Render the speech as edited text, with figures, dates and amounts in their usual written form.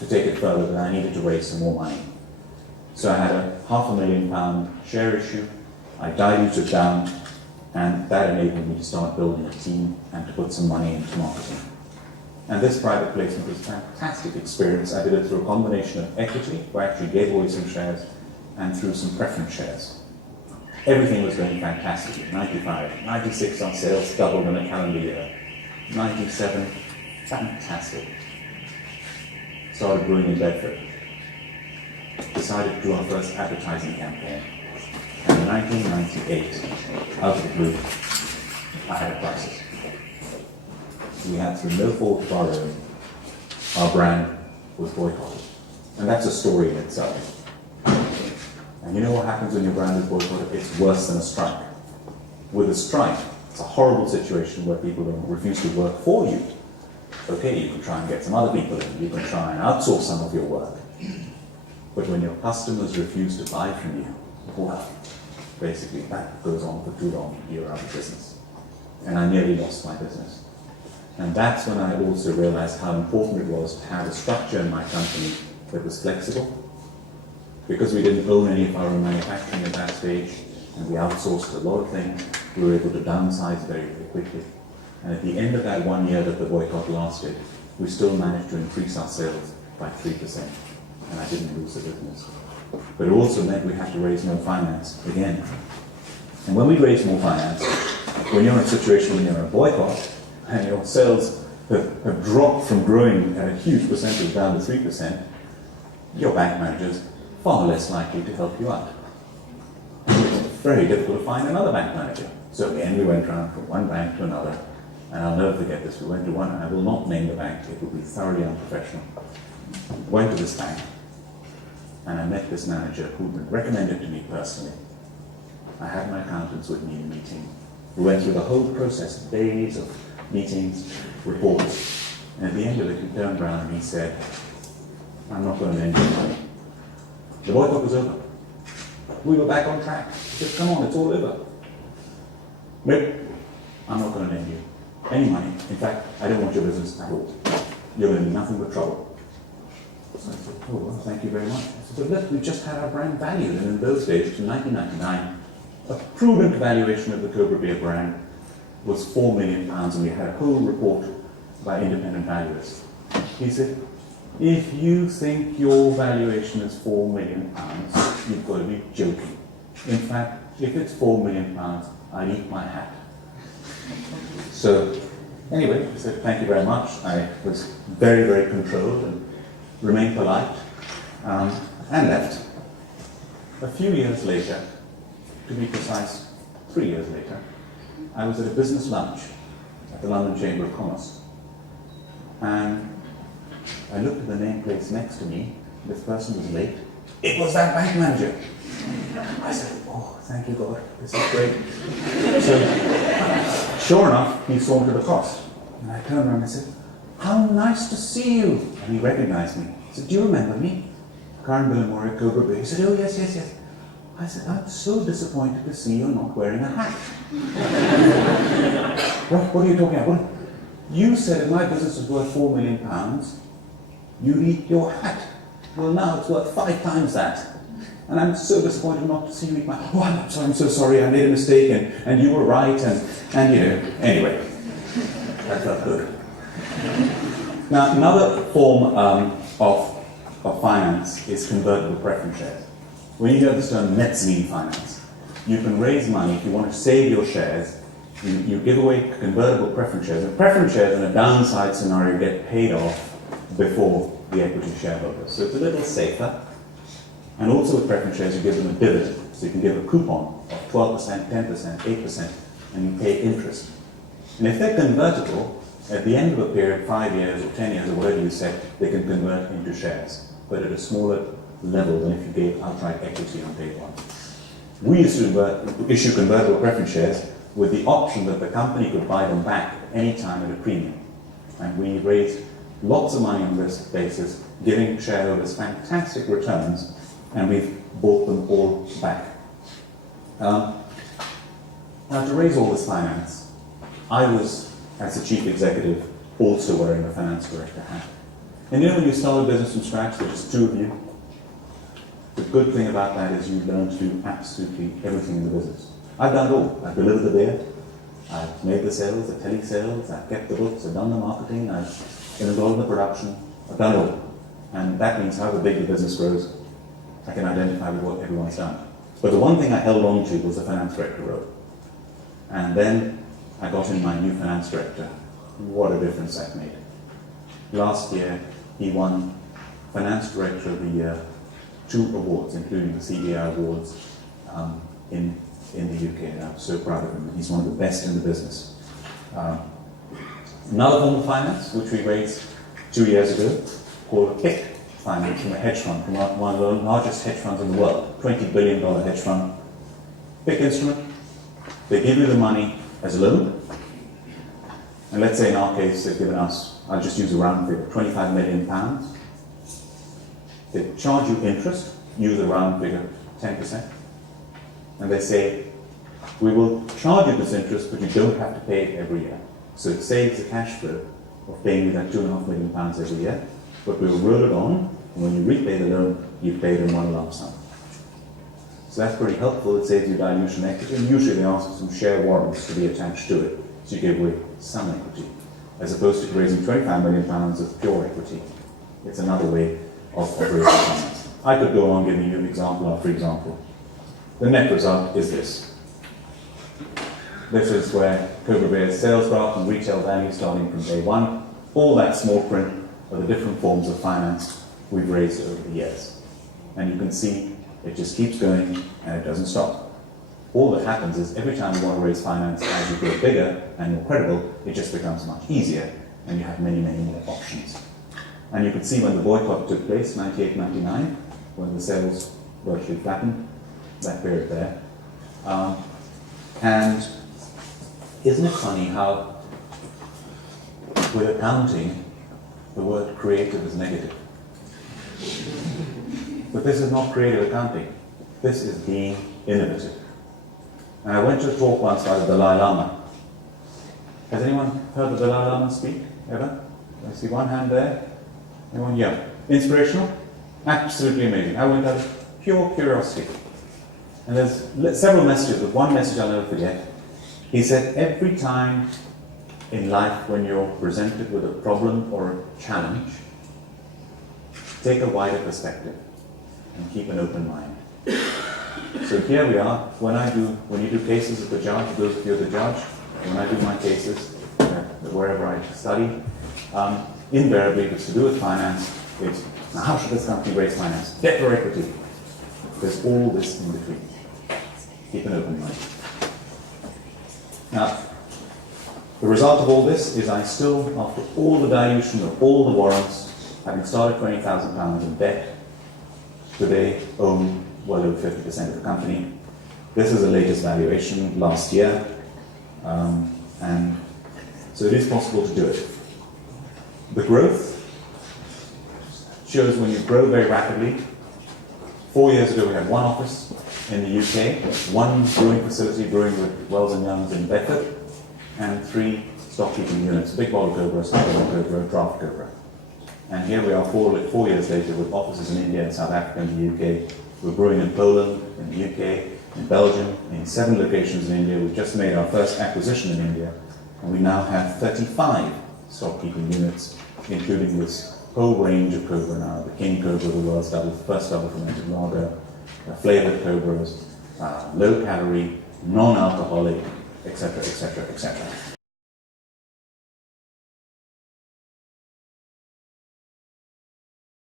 to take it further, but I needed to raise some more money. So I had a £500,000 share issue. I diluted it down, and that enabled me to start building a team and to put some money into marketing. And this private placement was a fantastic experience. I did it through a combination of equity, where I actually gave away some shares, and through some preference shares. Everything was going fantastic. 95, 96 our sales doubled in a calendar year. 97, fantastic. Started brewing in Bedford. Decided to do our first advertising campaign. And in 1998, out of the blue, I had a crisis. We had, through no fault of our own, our brand was boycotted. And that's a story in itself. And you know what happens when your brand is boycotted? It's worse than a strike. With a strike, it's a horrible situation where people don't refuse to work for you. Okay, you can try and get some other people in, you can try and outsource some of your work. But when your customers refuse to buy from you, well, basically that goes on for too long, you're out of business. And I nearly lost my business. And that's when I also realized how important it was to have a structure in my company that was flexible. Because we didn't own any of our own manufacturing at that stage, and we outsourced a lot of things, we were able to downsize very, very quickly. And at the end of that 1 year that the boycott lasted, we still managed to increase our sales by 3%. And I didn't lose the business. But it also meant we had to raise more finance again. And when we raised more finance, when you're in a situation when you're in a boycott, and your sales have dropped from growing at a huge percentage down to 3%, your bank manager's far less likely to help you out. And it's very difficult to find another bank manager. So again, we went around from one bank to another, and I'll never forget this. We went to one, I will not name the bank, it would be thoroughly unprofessional. Went to this bank, and I met this manager who'd been recommended to me personally. I had my accountants with me in a meeting. We went through the whole process, days of meetings, reports, and at the end of it, he turned around and he said, I'm not going to lend you money. The boycott was over. We were back on track. He said, come on, it's all over. Nope, I'm not going to lend you any money. In fact, I don't want your business at all. You're going to be nothing but trouble. So I said, oh, well, thank you very much. I said, but look, we just had our brand valued, and in those days, in 1999, a prudent valuation of the Cobra Beer brand was £4 million, and we had a whole report by independent valuers. He said, if you think your valuation is £4 million, you've got to be joking. In fact, if it's £4 million, I'd eat my hat. So, anyway, I said, thank you very much. I was very, very controlled and remained polite, and left. A few years later, to be precise, 3 years later, I was at a business lunch at the London Chamber of Commerce. And I looked at the nameplates next to me. This person was late. It was that bank manager. I said, oh, thank you, God. This is great. So, sure enough, he sauntered across. And I turned around and I said, how nice to see you. And he recognized me. He said, do you remember me? Karan Bilimoria, Cobra Beer. He said, oh, yes, yes, yes. I said, I'm so disappointed to see you're not wearing a hat. What are you talking about? You said if my business was worth £4 million, you'd eat your hat. Well, now it's worth 5 times that. And I'm so disappointed not to see you eat my hat. Oh, I'm so sorry, I made a mistake, and you were right, and you know, anyway. That felt good. Now, another form of finance is convertible preference shares. When you hear this term mezzanine finance, you can raise money if you want to save your shares. You give away convertible preference shares. And preference shares in a downside scenario get paid off before the equity shareholders. So it's a little safer. And also with preference shares, you give them a dividend. So you can give a coupon of 12%, 10%, 8%, and you pay interest. And if they're convertible, at the end of a period, 5 years or 10 years or whatever you said, they can convert into shares, but at a smaller level than if you gave outright equity on day one. We used to issue convertible preference shares with the option that the company could buy them back any time at a premium. And we raised lots of money on this basis, giving shareholders fantastic returns, and we've bought them all back. Now, to raise all this finance, I was, as the chief executive, also wearing a finance director hat. And when you start a business from scratch, there's just two of you, the good thing about that is you learn to do absolutely everything in the business. I've done it all. I've delivered the beer, I've made the sales, the telesales, I've kept the books, I've done the marketing, I've been involved in the production, I've done it all. And that means however big the business grows, I can identify with what everyone's done. But the one thing I held on to was the finance director role. And then I got in my new finance director. What a difference that made. Last year, he won Finance Director of the Year, 2 awards, including the CBI awards in the UK. And I'm so proud of him. He's one of the best in the business. Another form of finance, which we raised 2 years ago, called PIC finance from a hedge fund, from one of the largest hedge funds in the world, $20 billion hedge fund. PIC instrument. They give you the money as a loan. And let's say in our case, they've given us, I'll just use a round figure, £25 million. They charge you interest, use a round figure, 10%. And they say, we will charge you this interest, but you don't have to pay it every year. So it saves the cash flow of paying you that £2.5 million every year, but we'll roll it on, and when you repay the loan, you pay it in one lump sum. So that's pretty helpful. It saves you dilution equity, and usually they ask for some share warrants to be attached to it, so you give away some equity, as opposed to raising £25 million of pure equity. It's another way of raising finance. I could go on giving you example after example. The net result is this. This is where Cobra Beer's sales graph and retail value starting from day one. All that small print are the different forms of finance we've raised over the years. And you can see it just keeps going and it doesn't stop. All that happens is every time you want to raise finance, as you grow bigger and more credible, it just becomes much easier and you have many, many more options. And you can see when the boycott took place, 98, 99, when the sales virtually flattened, that period there. And isn't it funny how, with accounting, the word creative is negative? But this is not creative accounting. This is being innovative. And I went to a talk once by the Dalai Lama. Has anyone heard the Dalai Lama speak, ever? I see one hand there. Anyone? Yeah. Inspirational? Absolutely amazing. I went out of pure curiosity. And there's several messages, but one message I'll never forget. He said, every time in life when you're presented with a problem or a challenge, take a wider perspective and keep an open mind. So here we are. When you do cases as the judge, those of you as the judge, when I do my cases, wherever I study, invariably, if it's to do with finance, it's, now how should this company raise finance? Debt or equity? There's all this in between. Keep an open mind. Now, the result of all this is I still, after all the dilution of all the warrants, having started £20,000 in debt, today own well over 50% of the company. This is the latest valuation last year, and so it is possible to do it. The growth shows when you grow very rapidly. 4 years ago we had one office in the UK, one brewing facility brewing with Wells & Youngs in Bedford, and 3 stock-keeping units, big bottle Cobra, small bottle Cobra, draft Cobra. And here we are 4 years later with offices in India and South Africa and the UK. We're brewing in Poland, in the UK, in Belgium, in 7 locations in India. We've just made our first acquisition in India, and we now have 35 stock-keeping units, including this whole range of Cobra now, the King Cobra, the world's first double fermented lager, flavored Cobras, low calorie, non-alcoholic, etc., etc., etc.